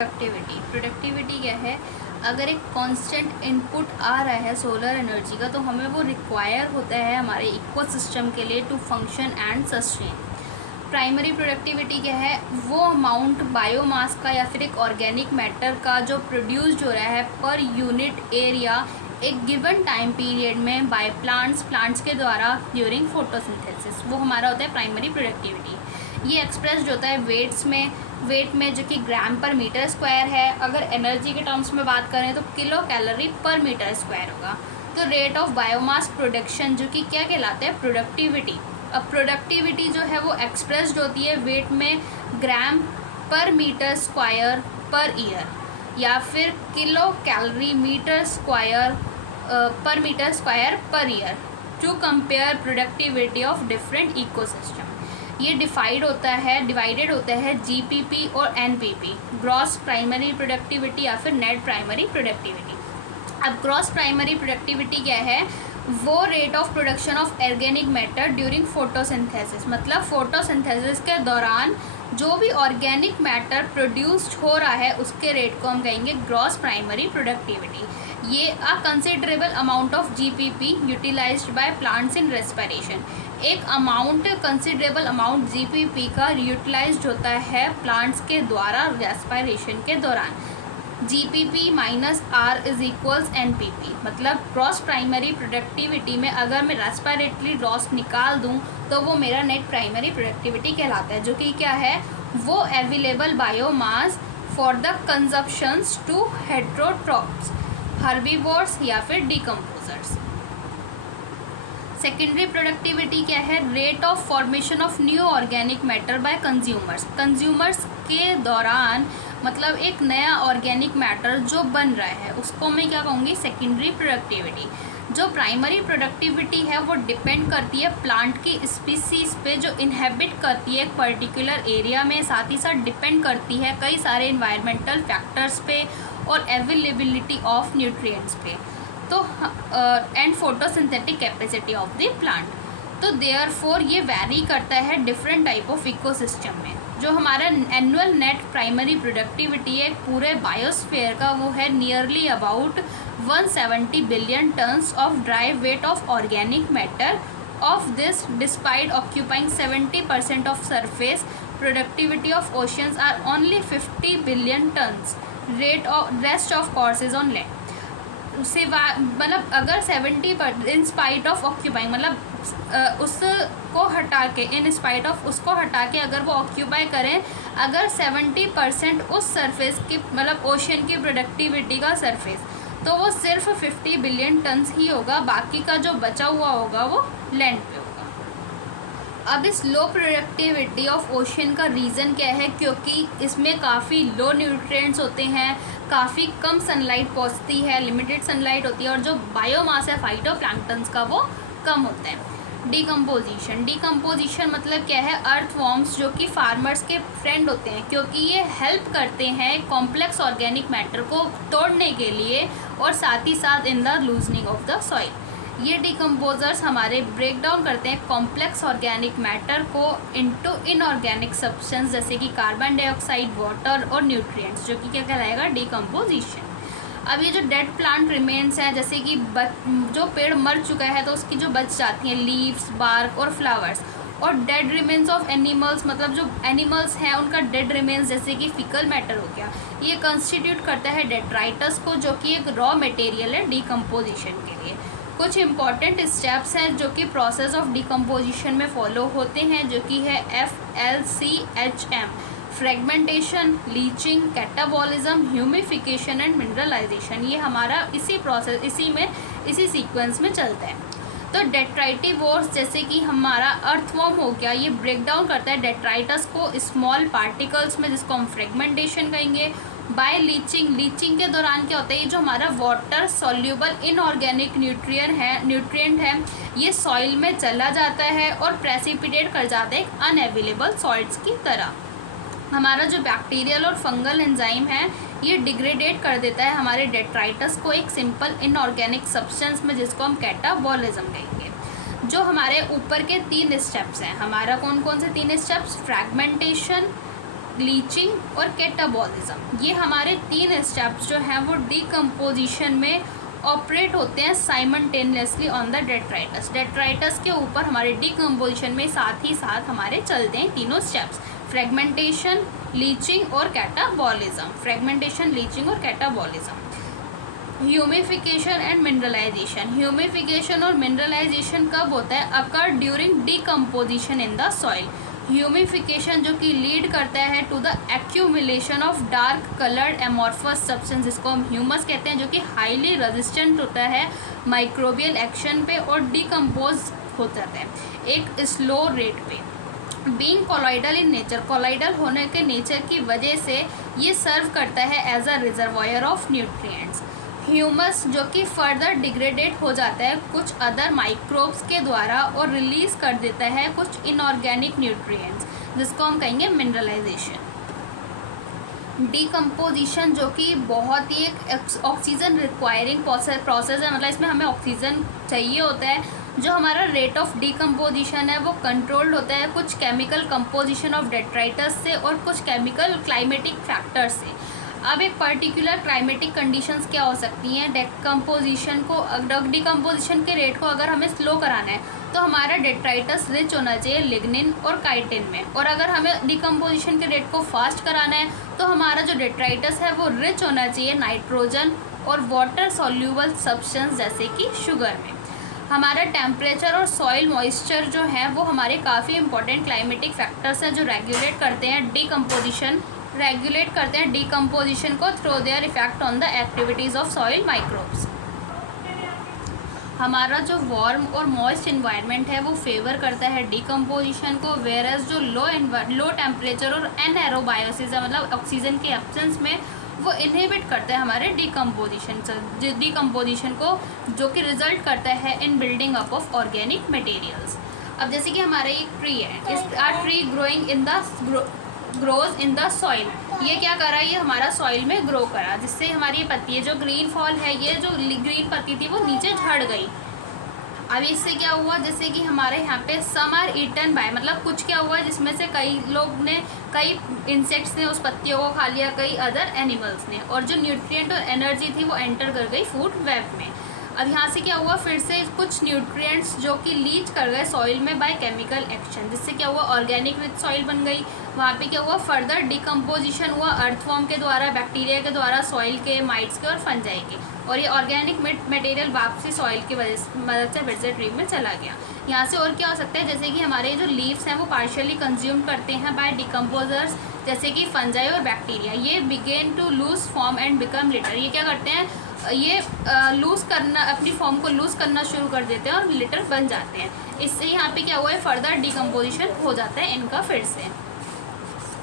Productivity क्या है? अगर एक कांस्टेंट इनपुट आ रहा है सोलर एनर्जी का, तो हमें वो रिक्वायर होता है हमारे इकोसिस्टम के लिए to function and sustain. Primary productivity क्या है? वो अमाउंट बायोमास का या फिर एक ऑर्गेनिक मैटर का जो प्रोड्यूस्ड हो रहा है पर यूनिट एरिया एक गिवन टाइम पीरियड में बाय प्लांट्स के द्वारा ड्यूरिंग फोटोसिंथेसिस, वो हमारा होता है प्राइमरी प्रोडक्टिविटी। ये एक्सप्रेस्ड होता है वेट में जो कि ग्राम पर मीटर स्क्वायर है। अगर एनर्जी के टर्म्स में बात करें तो किलो कैलोरी पर मीटर स्क्वायर होगा। तो रेट ऑफ बायोमास प्रोडक्शन जो कि क्या कहलाता है? प्रोडक्टिविटी। अब प्रोडक्टिविटी जो है वो एक्सप्रेस्ड होती है वेट में ग्राम पर मीटर स्क्वायर पर ईयर, या फिर किलो कैलोरी मीटर स्क्वायर पर मीटर स्क्वायर पर year to compare productivity of different ecosystem. ये डिवाइडेड होता है जीपीपी और एनपीपी, ग्रॉस प्राइमरी प्रोडक्टिविटी या फिर नेट प्राइमरी प्रोडक्टिविटी। अब ग्रॉस प्राइमरी प्रोडक्टिविटी क्या है? वो rate of production of organic matter during photosynthesis, मतलब फोटोसिंथेसिस के दौरान जो भी ऑर्गेनिक मैटर प्रोड्यूस्ड हो रहा है उसके रेट को हम कहेंगे ग्रॉस प्राइमरी प्रोडक्टिविटी। ये a considerable amount of GPP utilised by plants in respiration. एक कंसिडरेबल अमाउंट जीपीपी का यूटिलाइज्ड होता है प्लांट्स के द्वारा रेस्पिरेशन के दौरान। GPP minus R is equals NPP, मतलब ग्रॉस प्राइमरी प्रोडक्टिविटी में अगर मैं रेस्पिरेटरी लॉस निकाल दूं तो वो मेरा नेट प्राइमरी प्रोडक्टिविटी कहलाता है, जो कि क्या है? वो available biomass for the consumptions to heterotrophs, herbivores या फिर डिकम्पोजर्स। सेकेंडरी प्रोडक्टिविटी क्या है? Rate of formation of new organic matter by consumers के दौरान, मतलब एक नया ऑर्गेनिक मैटर जो बन रहा है उसको मैं क्या कहूँगी? Secondary productivity. जो प्राइमरी प्रोडक्टिविटी है वो डिपेंड करती है प्लांट की स्पीसीज पे जो इनहेबिट करती है एक पर्टिकुलर एरिया में, साथ ही साथ डिपेंड करती है कई सारे इन्वायरमेंटल फैक्टर्स पे और अवेलेबिलिटी ऑफ न्यूट्रिएंट्स पे, तो and photosynthetic capacity of the plant. तो देयरफॉर ये वैरी करता है डिफरेंट टाइप ऑफ इकोसिस्टम में। जो हमारा एनुअल नेट प्राइमरी प्रोडक्टिविटी है पूरे बायोस्फीयर का, वो है nearly about 170 billion tons of dry weight of organic matter. Of this, despite occupying 70% of surface, productivity of oceans are only 50 billion tons. Rest of course is on land. मतलब अगर 70 in spite of occupying, मतलब उसको हटा के, in spite of उसको हटा के अगर वो ऑक्यूपाई करें, अगर 70% उस सरफेस की, मतलब ओशन की प्रोडक्टिविटी का सरफेस, तो वो सिर्फ 50 बिलियन टन्स ही होगा, बाकी का जो बचा हुआ होगा वो लैंड पे होगा। अब इस लो प्रोडक्टिविटी ऑफ ओशन का रीज़न क्या है? क्योंकि इसमें काफ़ी लो न्यूट्रिएंट्स होते हैं, काफ़ी कम सनलाइट पहुंचती है, लिमिटेड सनलाइट होती है, और जो बायोमास है फाइटोप्लैंक्टन्स का वो कम होता है। डिकम्पोजिशन मतलब क्या है? अर्थवॉर्म्स जो कि फार्मर्स के फ्रेंड होते हैं, क्योंकि ये हेल्प करते हैं कॉम्प्लेक्स ऑर्गेनिक मैटर को तोड़ने के लिए और साथ ही साथ in the loosening of the soil. ये डिकम्पोजर्स हमारे ब्रेक डाउन करते हैं कॉम्प्लेक्स ऑर्गेनिक मैटर को इनटू इनऑर्गेनिक सब्सटेंस, जैसे कि कार्बन डाइऑक्साइड, वाटर और न्यूट्रिएंट्स, जो कि क्या कहलाएगा? डिकम्पोजिशन। अब ये जो डेड प्लांट रिमेन्स हैं, जैसे कि जो पेड़ मर चुका है तो उसकी जो बच जाती हैं लीव्स, बार्क और फ्लावर्स, और डेड रिमेन्स ऑफ एनिमल्स, मतलब जो एनिमल्स हैं उनका डेड रिमेन्स जैसे कि फिकल मैटर हो गया, ये कंस्टिट्यूट करता है डेट्राइटस को, जो कि एक रॉ मटेरियल है डिकम्पोजिशन के लिए। कुछ इंपॉर्टेंट स्टेप्स हैं जो कि प्रोसेस ऑफ डिकम्पोजिशन में फॉलो होते हैं, जो कि है FLCHM: fragmentation, leaching, catabolism, humification and mineralization. ये हमारा इसी सीक्वेंस में चलता है। तो डेट्राइटिवोर्स जैसे कि हमारा अर्थवॉर्म हो गया, ये ब्रेक डाउन करता है डेट्राइटस को स्मॉल पार्टिकल्स में, जिसको हम फ्रेगमेंटेशन कहेंगे। बाय लीचिंग के दौरान क्या होता है? ये जो हमारा वाटर सॉल्यूबल इनऑर्गेनिक न्यूट्रिएंट है, ये सॉइल में चला जाता है और प्रेसिपिटेट कर जाता है अनअवेलेबल सॉल्ट्स की तरह। हमारा जो बैक्टीरियल और फंगल एंजाइम है, ये डिग्रेडेट कर देता है हमारे डेट्राइटस को एक सिंपल इनऑर्गेनिक सब्सटेंस में, जिसको हम कैटाबॉलिज्म कहेंगे। जो हमारे ऊपर के 3 स्टेप्स हैं, हमारा कौन कौन से 3 स्टेप्स? फ्रैगमेंटेशन, लीचिंग और कैटाबॉलिज्म। ये हमारे 3 स्टेप्स जो हैं वो डिकम्पोजिशन में ऑपरेट होते हैं simultaneously on the detritus. Detritus के ऊपर हमारे डिकम्पोजिशन में साथ ही साथ हमारे चलते हैं तीनों स्टेप्स, फ्रेगमेंटेशन, लीचिंग और कैटाबॉलिज्म। फ्रेगमेंटेशन, लीचिंग और catabolism. Humification and mineralization. Humification और मिनरलाइजेशन कब होता है? Occur during decomposition in the soil. Humification जो कि लीड करता है to the accumulation of dark coloured amorphous substance, जिसको हम ह्यूमस कहते हैं, जो कि हाईली रेजिस्टेंट होता है माइक्रोबियल एक्शन पे और डिकम्पोज हो जाता है एक स्लो रेट पे। Being colloidal in nature, colloidal होने के नेचर की वजह से ये सर्व करता है as a reservoir of nutrients. Humus जो कि फर्दर डिग्रेडेट हो जाता है कुछ अदर माइक्रोब्स के द्वारा और रिलीज कर देता है कुछ इनऑर्गेनिक न्यूट्रिएंट्स, जिसको हम कहेंगे मिनरलाइजेशन। डिकम्पोजिशन जो कि बहुत ही एक ऑक्सीजन रिक्वायरिंग प्रोसेस है, मतलब इसमें हमें ऑक्सीजन चाहिए होता है। जो हमारा रेट ऑफ डिकम्पोजिशन है वो कंट्रोल्ड होता है कुछ केमिकल कंपोजिशन ऑफ डेट्राइटस से और कुछ केमिकल क्लाइमेटिक फैक्टर्स से। अब एक पर्टिकुलर क्लाइमेटिक कंडीशंस क्या हो सकती हैं? डिकम्पोजिशन के रेट को अगर हमें स्लो कराना है तो हमारा डेट्राइटस रिच होना चाहिए लिग्निन और काइटिन में, और अगर हमें डिकम्पोजिशन के रेट को फास्ट कराना है तो हमारा जो डेट्राइटस है वो रिच होना चाहिए नाइट्रोजन और वाटर सॉल्यूबल सब्सटेंस जैसे कि शुगर में। हमारा टेम्परेचर और सॉइल मॉइस्चर जो है वो हमारे काफ़ी इंपॉर्टेंट क्लाइमेटिक फैक्टर्स हैं जो रेगुलेट करते हैं डिकम्पोजिशन को through their effect on the activities of soil microbes. हमारा जो वार्म और मॉइस्ट इन्वायरमेंट है वो फेवर करता है डिकम्पोजिशन को, वेयरएज जो लो टेम्परेचर और एनएरोबायोसिस है, मतलब ऑक्सीजन के एब्सेंस में, वो इनहिबिट करता है हमारे डिकम्पोजिशन को, जो कि रिजल्ट करता है इन building up of organic materials. अब जैसे कि हमारा एक ट्री है, इस tree grows in the soil, ये क्या करा? ये हमारा सॉइल में ग्रो करा, जिससे हमारी ये पत्ती है जो ग्रीन फॉल है, ये जो ग्रीन पत्ती थी वो नीचे झड़ गई। अब इससे क्या हुआ? जैसे कि हमारे यहाँ पे सम आर ईटन बाय, मतलब कुछ क्या हुआ जिसमें से कई इंसेक्ट्स ने उस पत्तियों को खा लिया, कई अदर एनिमल्स ने, और जो न्यूट्रिएंट और एनर्जी थी वो एंटर कर गई फूड वेब में। अब यहाँ से क्या हुआ? फिर से कुछ न्यूट्रिएंट्स जो कि लीच कर गए सॉइल में बाय केमिकल एक्शन, जिससे क्या हुआ? ऑर्गेनिक रिच सॉइल बन गई। वहाँ पे क्या हुआ? फर्दर डिकम्पोजिशन हुआ अर्थवॉर्म के द्वारा, बैक्टीरिया के द्वारा, सॉइल के, माइट्स के और फंजाई के, और ये ऑर्गेनिक मटेरियल वापसी सॉइल की मदद से फिर से ट्री में चला गया। यहाँ से और क्या हो सकता है? जैसे कि हमारे जो लीव्स हैं वो पार्शियली कंज्यूम करते हैं बाय डिकम्पोजर्स, जैसे कि फंजाई और बैक्टीरिया। ये begin to lose form and become litter, ये क्या करते हैं? ये अपनी फॉर्म को लूज करना शुरू कर देते हैं और लिटर बन जाते हैं। इससे यहाँ पे क्या हुआ है? फर्दर डिकम्पोजिशन हो जाता है इनका फिर से।